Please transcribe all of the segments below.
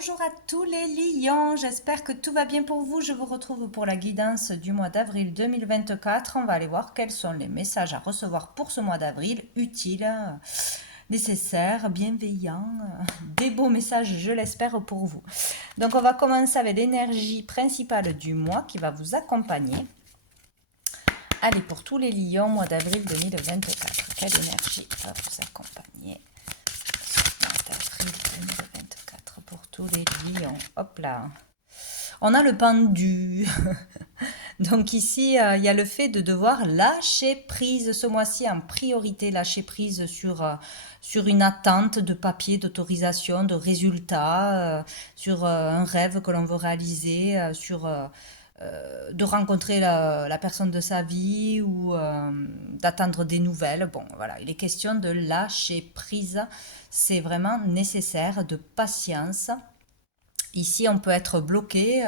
Bonjour à tous les lions, j'espère que tout va bien pour vous. Je vous retrouve pour la guidance du mois d'avril 2024. On va aller voir quels sont les messages à recevoir pour ce mois d'avril, utiles, nécessaires, bienveillants, des beaux messages, je l'espère, pour vous. Donc on va commencer avec l'énergie principale du mois qui va vous accompagner. Allez, pour tous les lions, mois d'avril 2024, quelle énergie va vous accompagner ce mois d'avril 2024 pour tous les lions? Hop là. On a le pendu. Donc ici, il y a le fait de devoir lâcher prise ce mois-ci en priorité, lâcher prise sur une attente de papier, d'autorisation, de résultats, sur un rêve que l'on veut réaliser, de rencontrer la personne de sa vie ou d'attendre des nouvelles. Bon, voilà, il est question de lâcher prise. C'est vraiment nécessaire, de patience. Ici, on peut être bloqué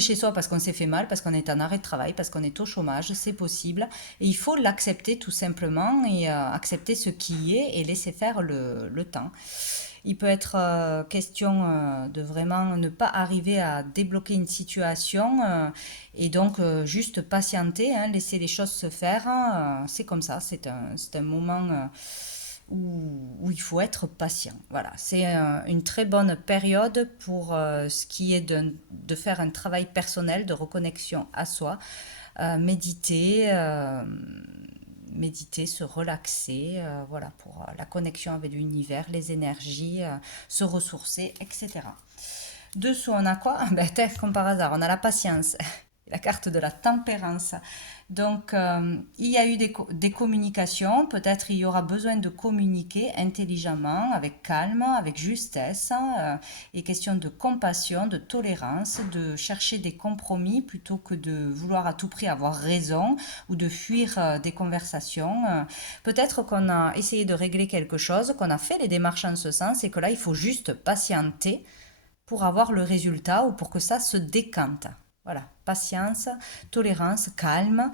chez soi parce qu'on s'est fait mal, parce qu'on est en arrêt de travail, parce qu'on est au chômage, c'est possible. Et il faut l'accepter tout simplement et accepter ce qui est et laisser faire le temps. Il peut être question de vraiment ne pas arriver à débloquer une situation et donc juste patienter, hein, laisser les choses se faire. C'est comme ça, c'est un moment où il faut être patient. Voilà, c'est une très bonne période pour ce qui est de faire un travail personnel, de reconnexion à soi, méditer, se relaxer, voilà, pour la connexion avec l'univers, les énergies, se ressourcer, etc. Dessous, on a quoi? Ben, comme par hasard, on a la patience, la carte de la tempérance. Donc, il y a eu des communications. Peut-être il y aura besoin de communiquer intelligemment, avec calme, avec justesse. Et question de compassion, de tolérance, de chercher des compromis plutôt que de vouloir à tout prix avoir raison ou de fuir des conversations. Peut-être qu'on a essayé de régler quelque chose, qu'on a fait les démarches en ce sens et que là, il faut juste patienter pour avoir le résultat ou pour que ça se décante. Voilà, patience, tolérance, calme,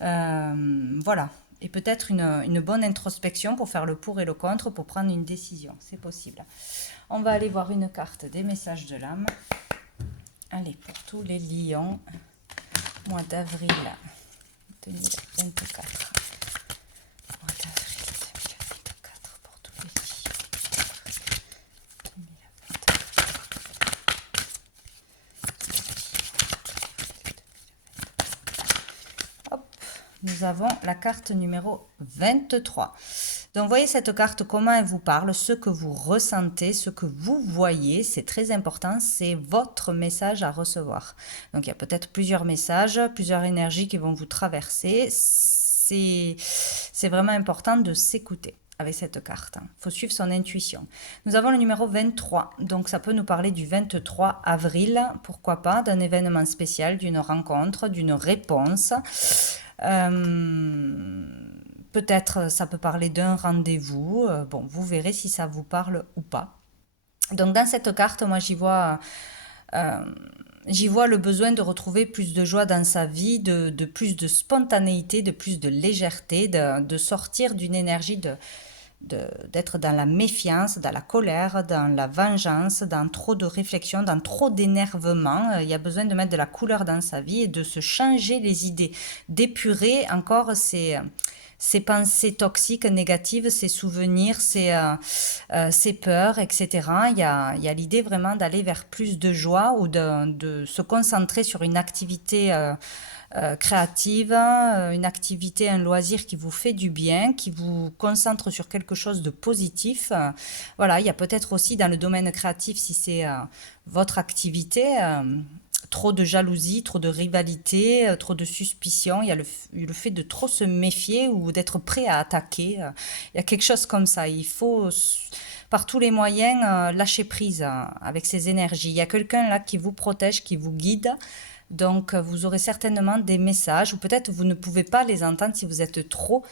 voilà. Et peut-être une bonne introspection pour faire le pour et le contre, pour prendre une décision, c'est possible. On va aller voir une carte des messages de l'âme. Allez, pour tous les lions, mois d'avril 2024. Mois d'avril 2024 pour tous les lions. 2024. Hop, nous avons la carte numéro 23. Donc, voyez cette carte, comment elle vous parle, ce que vous ressentez, ce que vous voyez, c'est très important, c'est votre message à recevoir. Donc, il y a peut-être plusieurs messages, plusieurs énergies qui vont vous traverser. C'est vraiment important de s'écouter avec cette carte. Il faut suivre son intuition. Nous avons le numéro 23, donc ça peut nous parler du 23 avril, pourquoi pas, d'un événement spécial, d'une rencontre, d'une réponse. Peut-être ça peut parler d'un rendez-vous. Bon, vous verrez si ça vous parle ou pas. Donc dans cette carte, moi j'y vois le besoin de retrouver plus de joie dans sa vie, de plus de spontanéité, de plus de légèreté, de sortir d'une énergie d'être dans la méfiance, dans la colère, dans la vengeance, dans trop de réflexion, dans trop d'énervement. Il y a besoin de mettre de la couleur dans sa vie et de se changer les idées, d'épurer encore ces pensées toxiques, négatives, ces souvenirs, ces peurs, etc. Il y a l'idée vraiment d'aller vers plus de joie ou de se concentrer sur une activité créative, une activité, un loisir qui vous fait du bien, qui vous concentre sur quelque chose de positif. Voilà, il y a peut-être aussi dans le domaine créatif, si c'est votre activité, trop de jalousie, trop de rivalité, trop de suspicion. Il y a le fait de trop se méfier ou d'être prêt à attaquer. Il y a quelque chose comme ça. Il faut par tous les moyens lâcher prise avec ces énergies. Il y a quelqu'un là qui vous protège, qui vous guide. Donc, vous aurez certainement des messages, ou peut-être vous ne pouvez pas les entendre si vous êtes trop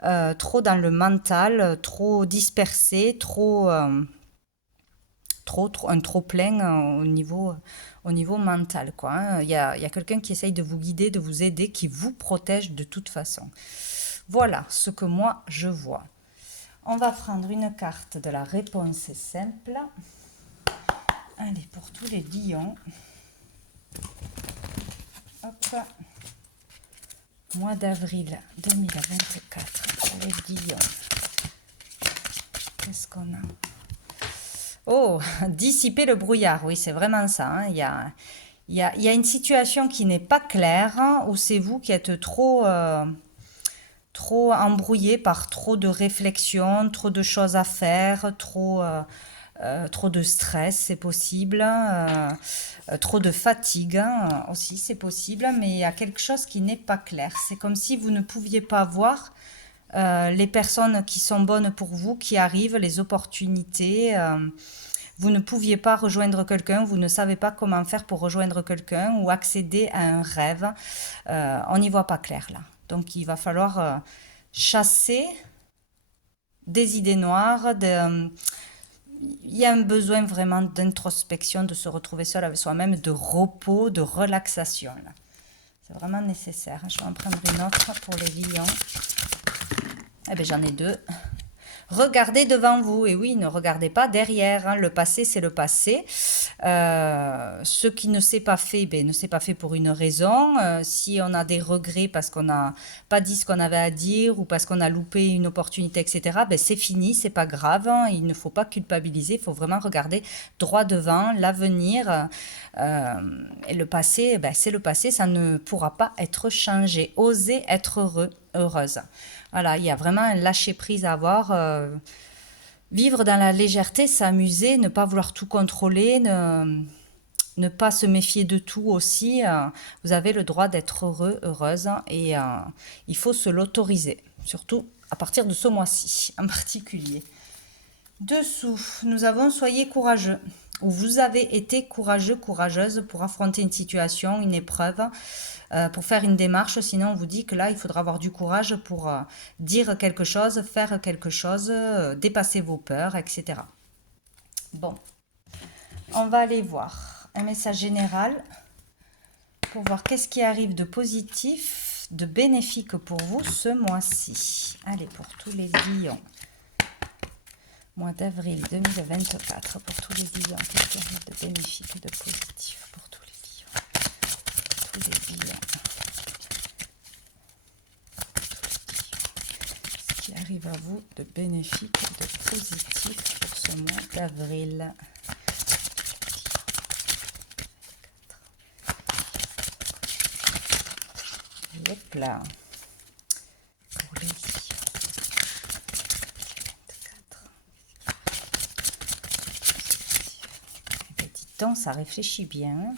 dans le mental, trop dispersé, un trop plein au niveau mental, quoi, hein. Il y a quelqu'un qui essaye de vous guider, de vous aider, qui vous protège de toute façon. Voilà ce que moi je vois. On va prendre une carte de la réponse simple. Allez, pour tous les lions. Hop. Mois d'avril 2024 pour les lions. Qu'est-ce qu'on a? Oh, dissiper le brouillard. Oui, c'est vraiment ça. Hein. Il y a une situation qui n'est pas claire, hein, où c'est vous qui êtes trop embrouillé par trop de réflexions, trop de choses à faire, trop de stress, c'est possible, trop de fatigue hein, aussi, c'est possible, mais il y a quelque chose qui n'est pas clair. C'est comme si vous ne pouviez pas voir les personnes qui sont bonnes pour vous, qui arrivent, les opportunités. Vous ne pouviez pas rejoindre quelqu'un, vous ne savez pas comment faire pour rejoindre quelqu'un ou accéder à un rêve. On n'y voit pas clair là. Donc il va falloir chasser des idées noires. Il y a un besoin vraiment d'introspection, de se retrouver seul avec soi-même, de repos, de relaxation. Là. C'est vraiment nécessaire. Je vais en prendre une autre pour les lions. Eh bien, j'en ai deux. Regardez devant vous, et oui, ne regardez pas derrière, hein. Le passé, c'est le passé. Ce qui ne s'est pas fait, ben, ne s'est pas fait pour une raison. Si on a des regrets parce qu'on n'a pas dit ce qu'on avait à dire ou parce qu'on a loupé une opportunité, etc., ben, c'est fini, c'est pas grave, hein. Il ne faut pas culpabiliser, il faut vraiment regarder droit devant, l'avenir. Et le passé, ben, c'est le passé, ça ne pourra pas être changé. Osez être heureux, heureuse. Voilà, il y a vraiment un lâcher-prise à avoir. Vivre dans la légèreté, s'amuser, ne pas vouloir tout contrôler, ne pas se méfier de tout aussi. Vous avez le droit d'être heureux, heureuse, et il faut se l'autoriser, surtout à partir de ce mois-ci en particulier. Dessous, nous avons soyez courageux, ou vous avez été courageux, courageuse pour affronter une situation, une épreuve, pour faire une démarche. Sinon, on vous dit que là, il faudra avoir du courage pour dire quelque chose, faire quelque chose, dépasser vos peurs, etc. Bon, on va aller voir un message général pour voir qu'est-ce qui arrive de positif, de bénéfique pour vous ce mois-ci. Allez, pour tous les lions. Mois d'avril 2024 pour tous les lions. Qu'est-ce qui arrive de bénéfique, de positif pour tous les lions? Tous les lions. Ce qui arrive à vous de bénéfique, de positif pour ce mois d'avril. Hop là. Pour les lions. Donc, ça réfléchit bien.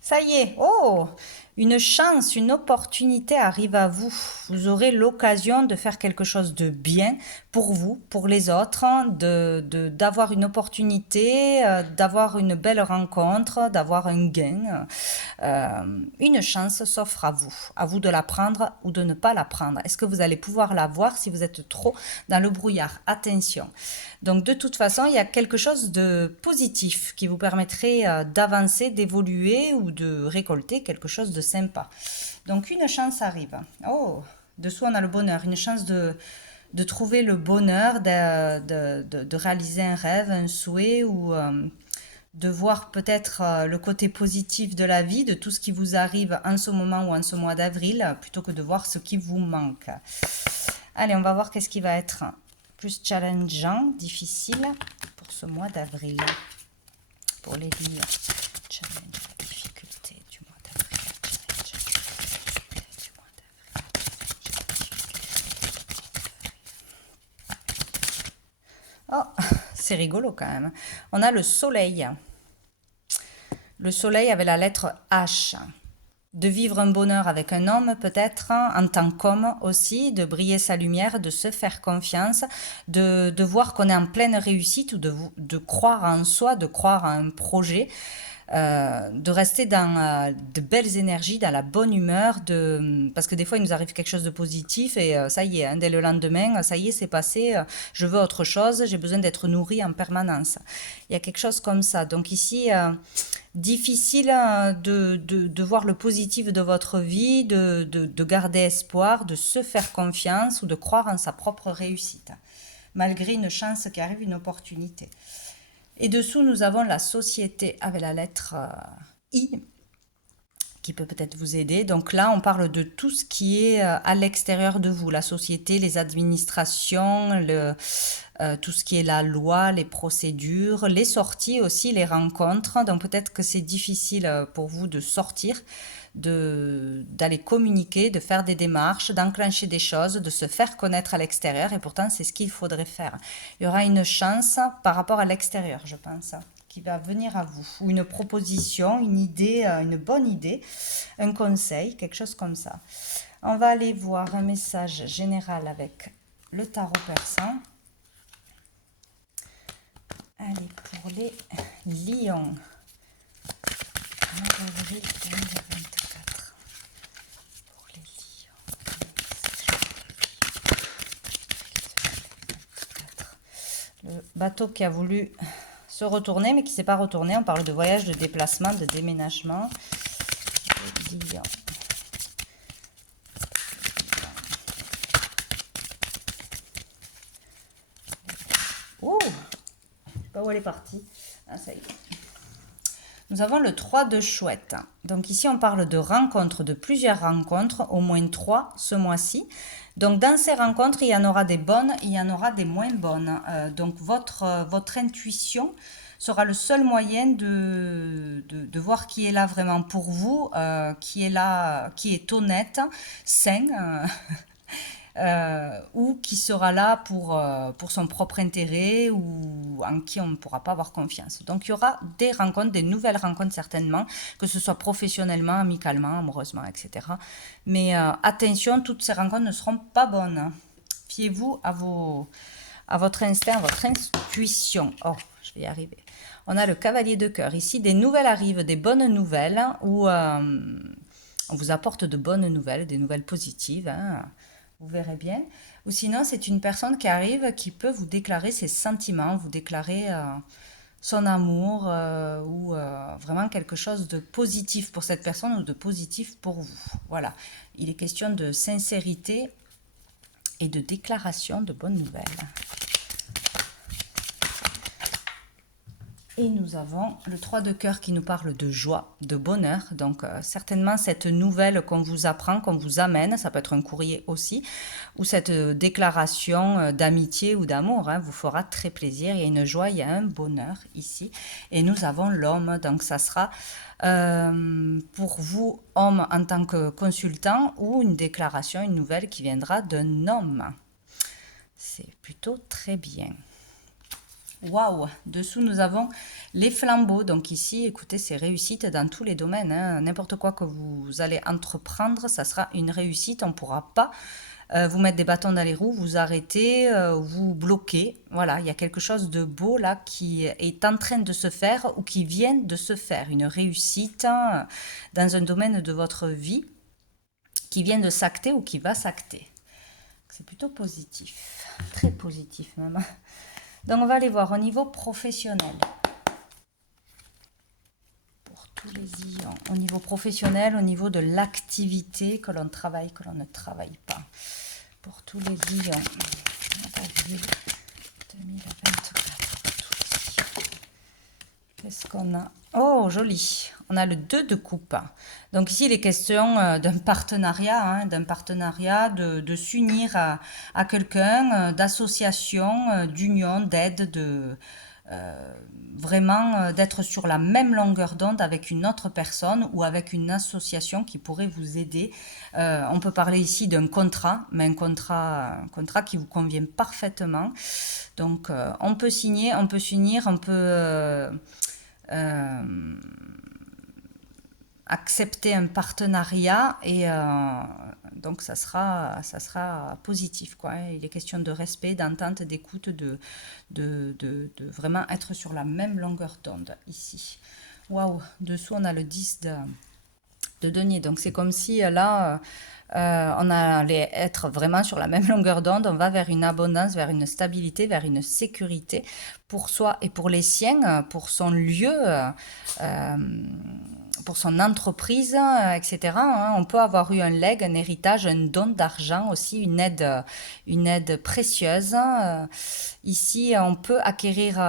Ça y est, oh, une chance, une opportunité arrive à vous. Vous aurez l'occasion de faire quelque chose de bien pour vous, pour les autres, d'avoir une opportunité, d'avoir une belle rencontre, d'avoir un gain. Une chance s'offre à vous de la prendre ou de ne pas la prendre. Est-ce que vous allez pouvoir la voir si vous êtes trop dans le brouillard? Attention. Donc de toute façon, il y a quelque chose de positif qui vous permettrait d'avancer, d'évoluer ou de récolter quelque chose de sympa. Donc une chance arrive. Oh, dessous on a le bonheur, une chance de trouver le bonheur, de réaliser un rêve, un souhait ou de voir peut-être le côté positif de la vie, de tout ce qui vous arrive en ce moment ou en ce mois d'avril, plutôt que de voir ce qui vous manque. Allez, on va voir qu'est-ce qui va être plus challengeant, difficile pour ce mois d'avril. Pour les lions, challenge, la difficulté du mois d'avril. Oh, c'est rigolo quand même. On a le soleil. Le soleil avec la lettre H. De vivre un bonheur avec un homme peut-être, en tant qu'homme aussi, de briller sa lumière, de se faire confiance, de voir qu'on est en pleine réussite ou de croire en soi, de croire en un projet, de rester dans de belles énergies, dans la bonne humeur, parce que des fois il nous arrive quelque chose de positif et ça y est, hein, dès le lendemain, ça y est, c'est passé, je veux autre chose, j'ai besoin d'être nourri en permanence. Il y a quelque chose comme ça. Donc ici, difficile de voir le positif de votre vie, de garder espoir, de se faire confiance ou de croire en sa propre réussite, malgré une chance qui arrive, une opportunité. Et dessous, nous avons la société avec la lettre I, qui peut peut-être vous aider. Donc là, on parle de tout ce qui est à l'extérieur de vous, la société, les administrations, tout ce qui est la loi, les procédures, les sorties aussi, les rencontres. Donc peut-être que c'est difficile pour vous de sortir, d'aller communiquer, de faire des démarches, d'enclencher des choses, de se faire connaître à l'extérieur. Et pourtant, c'est ce qu'il faudrait faire. Il y aura une chance par rapport à l'extérieur, je pense, qui va venir à vous, ou une proposition, une idée, une bonne idée, un conseil, quelque chose comme ça. On va aller voir un message général avec le tarot persan. Allez, pour les lions. Avril 2024. Pour les lions. Le bateau qui a voulu se retourner, mais qui ne s'est pas retourné. On parle de voyage, de déplacement, de déménagement. Lion. Oh, je ne sais pas où elle est partie. Ah, ça y est. Nous avons le 3 de chouette. Donc ici, on parle de rencontres, de plusieurs rencontres, au moins 3 ce mois-ci. Donc dans ces rencontres, il y en aura des bonnes, il y en aura des moins bonnes. Donc votre intuition sera le seul moyen de voir qui est là vraiment pour vous, qui est là, qui est honnête, sain. Ou qui sera là pour son propre intérêt ou en qui on ne pourra pas avoir confiance. Donc il y aura des rencontres, des nouvelles rencontres certainement, que ce soit professionnellement, amicalement, amoureusement, etc. Mais attention, toutes ces rencontres ne seront pas bonnes. Fiez-vous à votre instinct, à votre intuition. Oh, je vais y arriver. On a le cavalier de cœur. Ici, des nouvelles arrivent, des bonnes nouvelles, où on vous apporte de bonnes nouvelles, des nouvelles positives, hein. Vous verrez bien. Ou sinon, c'est une personne qui arrive qui peut vous déclarer ses sentiments, vous déclarer son amour ou vraiment quelque chose de positif pour cette personne ou de positif pour vous. Voilà. Il est question de sincérité et de déclaration de bonnes nouvelles. Et nous avons le 3 de cœur qui nous parle de joie, de bonheur. Donc certainement cette nouvelle qu'on vous apprend, qu'on vous amène, ça peut être un courrier aussi, ou cette déclaration d'amitié ou d'amour, hein, vous fera très plaisir. Il y a une joie, il y a un bonheur ici. Et nous avons l'homme, donc ça sera pour vous, homme en tant que consultant, ou une déclaration, une nouvelle qui viendra d'un homme. C'est plutôt très bien. Waouh! Dessous, nous avons les flambeaux. Donc ici, écoutez, c'est réussite dans tous les domaines, hein. N'importe quoi que vous allez entreprendre, ça sera une réussite. On ne pourra pas vous mettre des bâtons dans les roues, vous arrêter, vous bloquer. Voilà, il y a quelque chose de beau là qui est en train de se faire ou qui vient de se faire. Une réussite hein, dans un domaine de votre vie qui vient de s'acter ou qui va s'acter. C'est plutôt positif, très positif même. Donc, on va aller voir au niveau professionnel. Pour tous les lions. Au niveau professionnel, au niveau de l'activité, que l'on travaille, que l'on ne travaille pas. Pour tous les lions. Avril 2024. Qu'est-ce qu'on a? Oh, joli. On a le 2 de coupe. Donc ici, il est question d'un partenariat, hein, de s'unir à quelqu'un, d'association, d'union, d'aide, vraiment d'être sur la même longueur d'onde avec une autre personne ou avec une association qui pourrait vous aider. On peut parler ici d'un contrat, mais un contrat qui vous convient parfaitement. Donc on peut signer, on peut s'unir, on peut accepter un partenariat et donc ça sera positif quoi. Il est question de respect, d'entente, d'écoute, de vraiment être sur la même longueur d'onde ici. Waouh, dessous on a le 10 de denier, donc c'est comme si là on allait être vraiment sur la même longueur d'onde, on va vers une abondance, vers une stabilité, vers une sécurité pour soi et pour les siens, pour son lieu, pour son entreprise, etc., hein. On peut avoir eu un legs, un héritage, un don d'argent aussi, une aide précieuse. Ici, on peut acquérir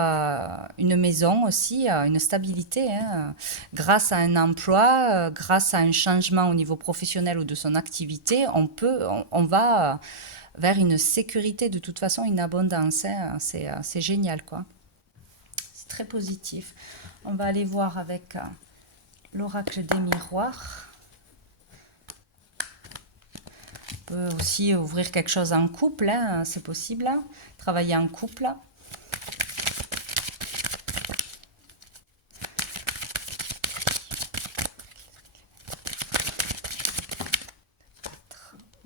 une maison aussi, une stabilité, hein, grâce à un emploi, grâce à un changement au niveau professionnel ou de son activité, on va vers une sécurité, de toute façon, une abondance, hein. C'est génial, quoi. C'est très positif. On va aller voir avec l'oracle des miroirs. On peut aussi ouvrir quelque chose en couple, hein, c'est possible, hein. Travailler en couple.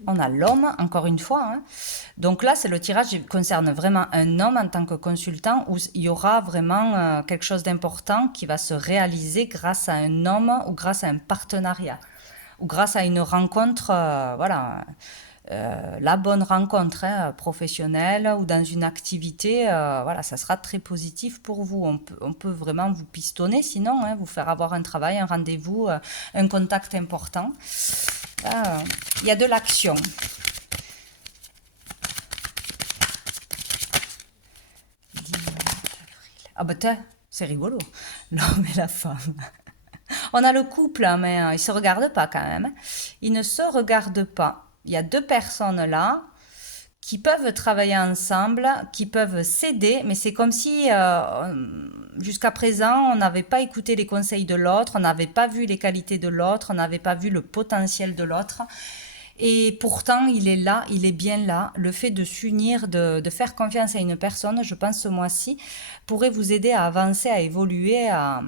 On a l'homme, encore une fois, hein. Donc là, c'est le tirage qui concerne vraiment un homme en tant que consultant où il y aura vraiment quelque chose d'important qui va se réaliser grâce à un homme ou grâce à un partenariat ou grâce à une rencontre, voilà, la bonne rencontre, hein, professionnelle ou dans une activité, voilà, ça sera très positif pour vous. On peut vraiment vous pistonner, sinon, hein, vous faire avoir un travail, un rendez-vous, un contact important. Il y a de l'action. Ah bah tiens, c'est rigolo, l'homme et la femme. On a le couple, hein, mais ils ne se regardent pas quand même, hein. Ils ne se regardent pas. Il y a deux personnes là qui peuvent travailler ensemble, qui peuvent s'aider, mais c'est comme si jusqu'à présent, on n'avait pas écouté les conseils de l'autre, on n'avait pas vu les qualités de l'autre, on n'avait pas vu le potentiel de l'autre. Et pourtant, il est là, il est bien là. Le fait de s'unir, de faire confiance à une personne, je pense ce mois-ci, pourrait vous aider à avancer, à évoluer, à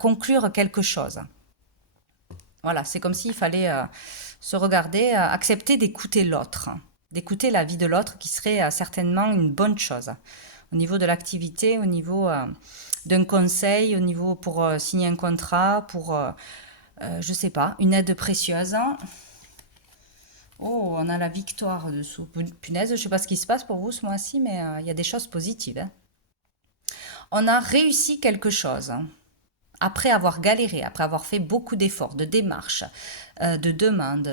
conclure quelque chose. Voilà, c'est comme s'il fallait se regarder, accepter d'écouter l'autre, d'écouter la vie de l'autre qui serait certainement une bonne chose. Au niveau de l'activité, au niveau d'un conseil, au niveau pour signer un contrat, pour, je sais pas, une aide précieuse. Oh, on a la victoire dessous. Punaise, je sais pas ce qui se passe pour vous ce mois-ci, mais il y a des choses positives, hein. On a réussi quelque chose, hein. Après avoir galéré, après avoir fait beaucoup d'efforts, de démarches, de demandes,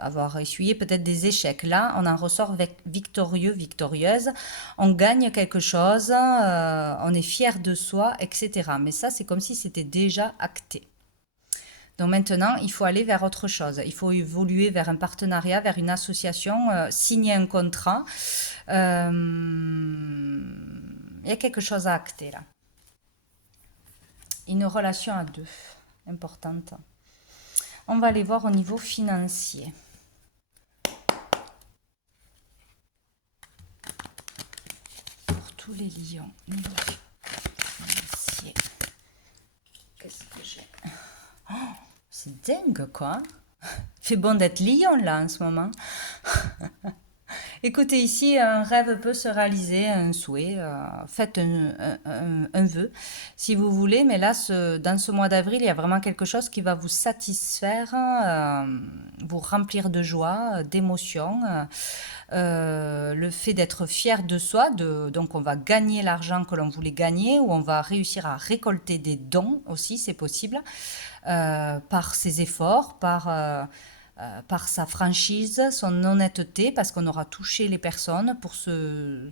avoir essuyé peut-être des échecs. Là, on en ressort victorieux, victorieuse. On gagne quelque chose, on est fier de soi, etc. Mais ça, c'est comme si c'était déjà acté. Donc maintenant, il faut aller vers autre chose. Il faut évoluer vers un partenariat, vers une association, signer un contrat. Il y a quelque chose à acter là. Une relation à deux, importante. On va aller voir au niveau financier. Pour tous les lions, niveau financier. Qu'est-ce que j'ai? Oh, c'est dingue quoi. Fait bon d'être lion là en ce moment. Écoutez, ici, un rêve peut se réaliser, un souhait. Faites un vœu si vous voulez, mais là, dans ce mois d'avril, il y a vraiment quelque chose qui va vous satisfaire, vous remplir de joie, d'émotion. Le fait d'être fier de soi, donc on va gagner l'argent que l'on voulait gagner, ou on va réussir à récolter des dons aussi, c'est possible, par ses efforts, par sa franchise, son honnêteté, parce qu'on aura touché les personnes pour ce,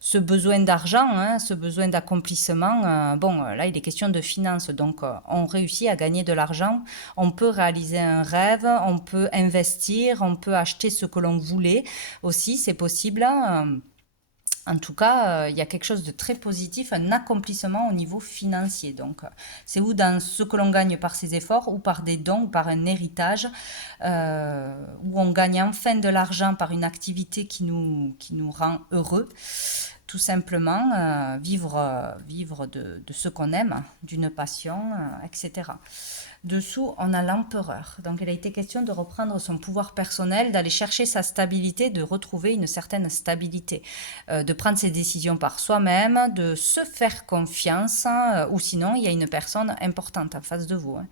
ce besoin d'argent, hein, ce besoin d'accomplissement. Bon, là, il est question de finances, donc on réussit à gagner de l'argent, on peut réaliser un rêve, on peut investir, on peut acheter ce que l'on voulait aussi, c'est possible, hein. En tout cas, il y a quelque chose de très positif, un accomplissement au niveau financier. Donc, c'est ou dans ce que l'on gagne par ses efforts, ou par des dons, ou par un héritage, où on gagne enfin de l'argent par une activité qui nous rend heureux. Tout simplement, vivre de ce qu'on aime, d'une passion, etc. Dessous, on a l'empereur. Donc, il a été question de reprendre son pouvoir personnel, d'aller chercher sa stabilité, de retrouver une certaine stabilité, de prendre ses décisions par soi-même, de se faire confiance, hein, ou sinon, il y a une personne importante en face de vous, hein.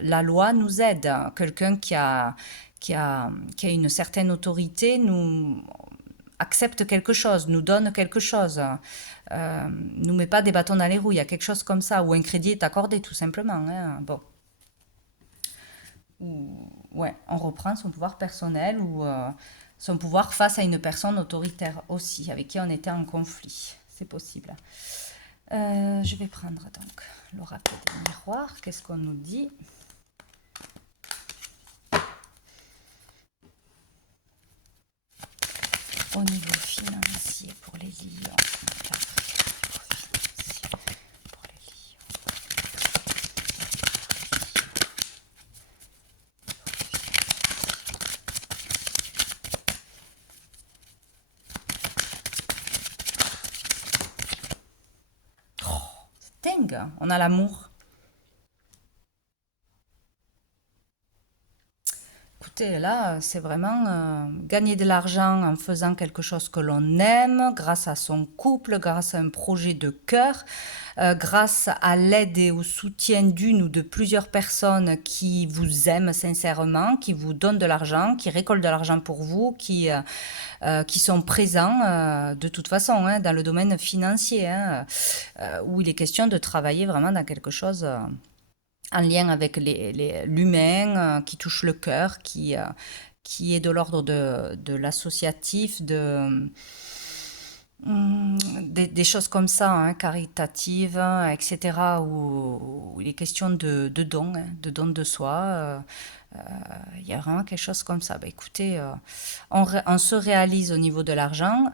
La loi nous aide, hein. Quelqu'un qui a une certaine autorité accepte quelque chose, nous donne quelque chose, nous met pas des bâtons dans les roues, il y a quelque chose comme ça, ou un crédit est accordé tout simplement, hein. Bon, ouais, on reprend son pouvoir personnel ou son pouvoir face à une personne autoritaire aussi, avec qui on était en conflit. C'est possible. Je vais prendre donc l'oracle des miroirs. Qu'est-ce qu'on nous dit? Au niveau financier pour les lions. Pour les lions. C'est dingue, on a l'amour. Écoutez, là, c'est vraiment gagner de l'argent en faisant quelque chose que l'on aime, grâce à son couple, grâce à un projet de cœur, grâce à l'aide et au soutien d'une ou de plusieurs personnes qui vous aiment sincèrement, qui vous donnent de l'argent, qui récoltent de l'argent pour vous, qui sont présents de toute façon hein, dans le domaine financier, hein, où il est question de travailler vraiment dans quelque chose en lien avec l'humain, qui touche le cœur, qui est de l'ordre de l'associatif, des choses comme ça, hein, caritatives, etc., où il est question de dons, hein, de dons de soi. Il y a vraiment quelque chose comme ça. Bah, écoutez, on se réalise au niveau de l'argent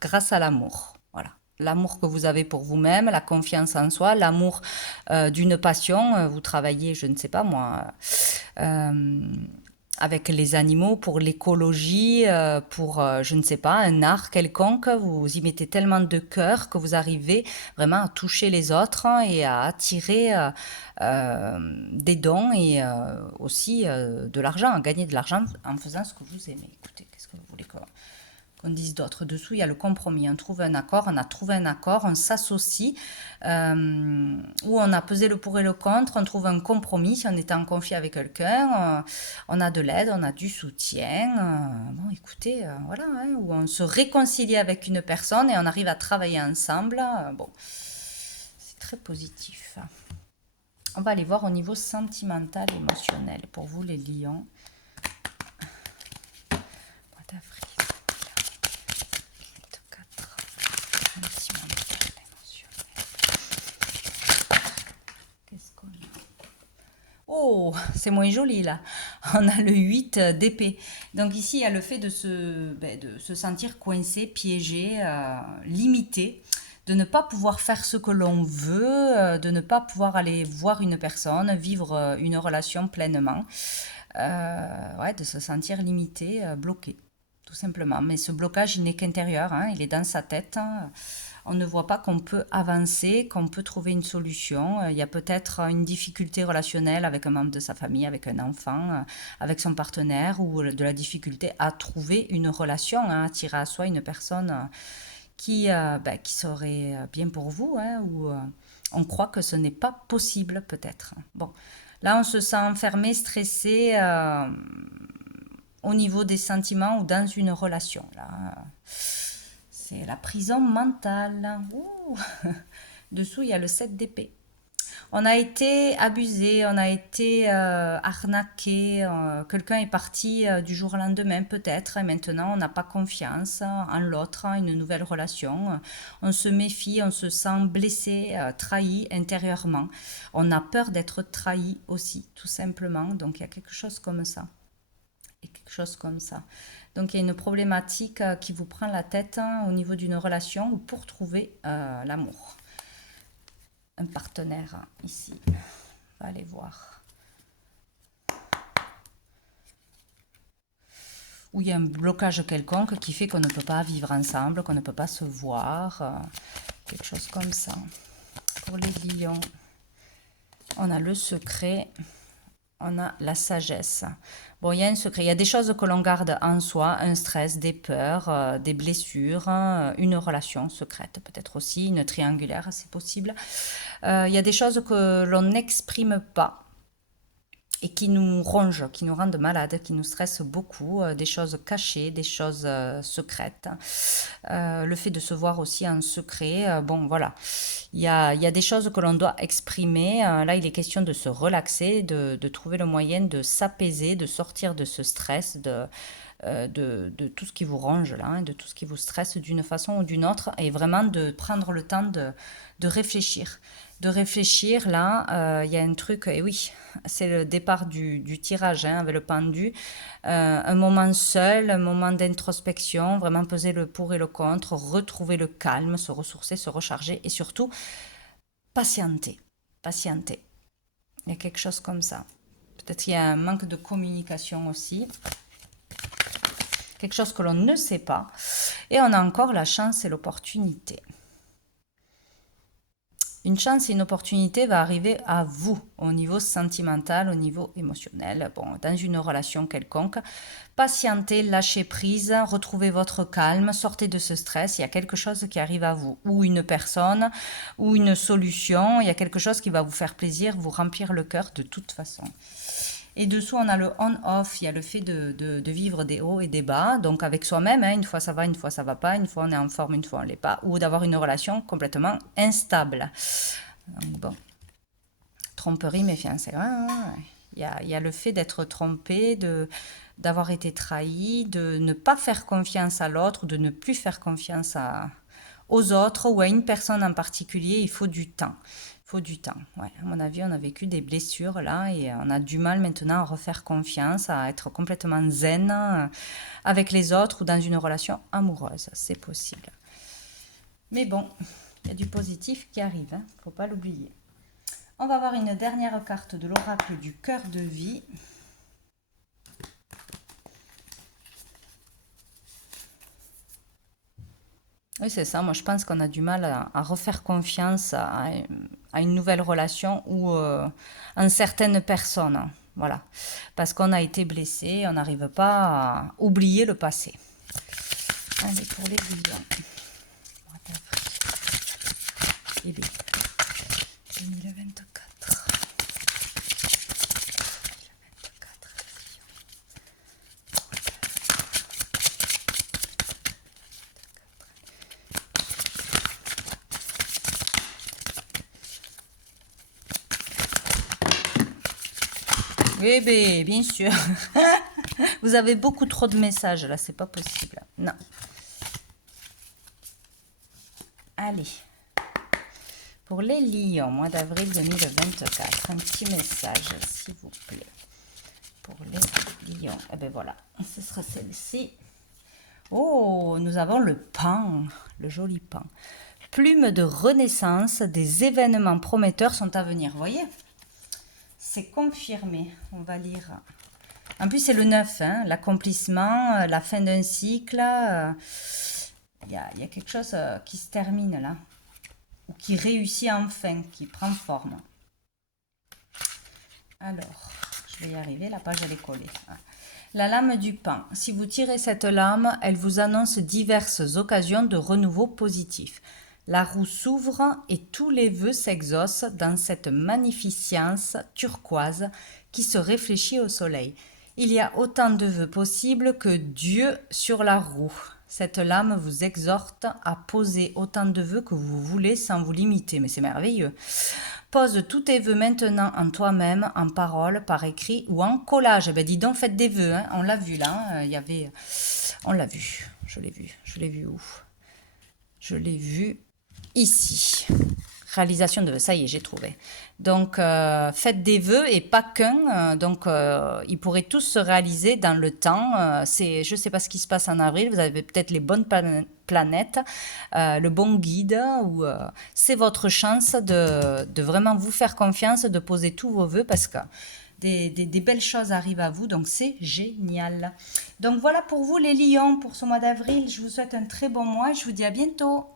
grâce à l'amour. Voilà. L'amour que vous avez pour vous-même, la confiance en soi, l'amour d'une passion. Vous travaillez, je ne sais pas moi, euh, avec les animaux, pour l'écologie, pour, je ne sais pas, un art quelconque. Vous y mettez tellement de cœur que vous arrivez vraiment à toucher les autres et à attirer des dons et aussi de l'argent, à gagner de l'argent en faisant ce que vous aimez. Écoutez, qu'est-ce que vous voulez qu'on dise d'autre? Dessous, il y a le compromis. On trouve un accord, on a trouvé un accord, on s'associe, où on a pesé le pour et le contre, on trouve un compromis. Si on était en conflit avec quelqu'un, on a de l'aide, on a du soutien. Bon, écoutez, voilà, hein, où on se réconcilie avec une personne et on arrive à travailler ensemble. Bon, c'est très positif. On va aller voir au niveau sentimental, émotionnel. Pour vous, les lions. Mois d'avril. Oh, c'est moins joli là. On a le 8 d'épée. Donc ici, il y a le fait de se sentir coincé, piégé, limité, de ne pas pouvoir faire ce que l'on veut, de ne pas pouvoir aller voir une personne, vivre une relation pleinement. Ouais, de se sentir limité, bloqué, tout simplement. Mais ce blocage, il n'est qu'intérieur, hein, il est dans sa tête, hein. On ne voit pas qu'on peut avancer, qu'on peut trouver une solution. Il y a peut-être une difficulté relationnelle avec un membre de sa famille, avec un enfant, avec son partenaire, ou de la difficulté à trouver une relation, hein, attirer à soi une personne qui serait bien pour vous, hein, ou on croit que ce n'est pas possible peut-être. Bon, là on se sent enfermé, stressé au niveau des sentiments ou dans une relation. Là, c'est la prison mentale. Ouh. Dessous, il y a le 7 d'épée. On a été abusé, on a été arnaqué, quelqu'un est parti du jour au lendemain peut-être, et maintenant on n'a pas confiance en l'autre, une nouvelle relation. On se méfie, on se sent blessé, trahi intérieurement. On a peur d'être trahi aussi, tout simplement. Donc il y a quelque chose comme ça. Et quelque chose comme ça. Donc il y a une problématique qui vous prend la tête au niveau d'une relation ou pour trouver l'amour. Un partenaire ici. On va aller voir. Où il y a un blocage quelconque qui fait qu'on ne peut pas vivre ensemble, qu'on ne peut pas se voir. Quelque chose comme ça. Pour les lions, on a le secret. On a la sagesse. Bon, il y a un secret. Il y a des choses que l'on garde en soi, un stress, des peurs, des blessures, une relation secrète, peut-être aussi, une triangulaire, c'est possible. Il y a des choses que l'on n'exprime pas. et qui nous rongent, qui nous rendent malades, qui nous stressent beaucoup, des choses cachées, des choses secrètes. Le fait de se voir aussi en secret, bon voilà, il y a des choses que l'on doit exprimer. Là, il est question de se relaxer, de trouver le moyen de s'apaiser, de sortir de ce stress, de tout ce qui vous ronge là, hein, de tout ce qui vous stresse d'une façon ou d'une autre, et vraiment de prendre le temps de réfléchir. De réfléchir, là, il y a un truc, et oui, c'est le départ du tirage hein, avec le pendu, un moment seul, un moment d'introspection, vraiment peser le pour et le contre, retrouver le calme, se ressourcer, se recharger, et surtout, patienter, patienter. Il y a quelque chose comme ça. Peut-être qu'il y a un manque de communication aussi, quelque chose que l'on ne sait pas, et on a encore la chance et l'opportunité. Une chance et une opportunité va arriver à vous au niveau sentimental, au niveau émotionnel, bon, dans une relation quelconque. Patientez, lâchez prise, retrouvez votre calme, sortez de ce stress, il y a quelque chose qui arrive à vous, ou une personne, ou une solution, il y a quelque chose qui va vous faire plaisir, vous remplir le cœur de toute façon. Et dessous, on a le on-off, il y a le fait de vivre des hauts et des bas, donc avec soi-même, hein, une fois ça va, une fois ça va pas, une fois on est en forme, une fois on l'est pas, ou d'avoir une relation complètement instable. Donc bon, tromperie, méfiance, il y a le fait d'être trompé, d'avoir été trahi, de ne pas faire confiance à l'autre, de ne plus faire confiance aux autres ou à une personne en particulier, il faut du temps. Il faut du temps. Ouais, à mon avis, on a vécu des blessures là et on a du mal maintenant à refaire confiance, à être complètement zen avec les autres ou dans une relation amoureuse. C'est possible. Mais bon, il y a du positif qui arrive, hein, faut pas l'oublier. On va voir une dernière carte de l'oracle du cœur de vie. Oui, c'est ça. Moi, je pense qu'on a du mal à refaire confiance à une nouvelle relation ou en certaines personnes. Voilà. Parce qu'on a été blessé, on n'arrive pas à oublier le passé. Allez, pour les lions. Mois d'avril. Eh bien, 2024. Eh bien, bien sûr. Vous avez beaucoup trop de messages là, c'est pas possible. Non. Allez. Pour les lions, mois d'avril 2024, un petit message, s'il vous plaît. Pour les lions. Eh bien voilà, ce sera celle-ci. Oh, nous avons le paon, le joli paon. Plume de renaissance, des événements prometteurs sont à venir. Vous voyez? C'est confirmé. On va lire. En plus, c'est le 9, hein, l'accomplissement, la fin d'un cycle. Il y a quelque chose qui se termine là. Ou qui réussit enfin, qui prend forme. Alors, je vais y arriver, la page elle est collée. La lame du paon. Si vous tirez cette lame, elle vous annonce diverses occasions de renouveau positif. La roue s'ouvre et tous les vœux s'exaucent dans cette magnificence turquoise qui se réfléchit au soleil. Il y a autant de vœux possibles que Dieu sur la roue. Cette lame vous exhorte à poser autant de vœux que vous voulez sans vous limiter. Mais c'est merveilleux. Pose tous tes vœux maintenant en toi-même, en parole, par écrit ou en collage. Eh ben dis donc, faites des vœux. Hein. On l'a vu là. Il y avait... On l'a vu. Je l'ai vu. Je l'ai vu où? Je l'ai vu ici. Réalisation de vœux, ça y est, j'ai trouvé. Donc, faites des vœux et pas qu'un. Donc, ils pourraient tous se réaliser dans le temps. Je ne sais pas ce qui se passe en avril. Vous avez peut-être les bonnes planètes, le bon guide. Ou c'est votre chance de vraiment vous faire confiance, de poser tous vos vœux parce que des belles choses arrivent à vous, donc c'est génial. Donc voilà pour vous les lions pour ce mois d'avril. Je vous souhaite un très bon mois et je vous dis à bientôt.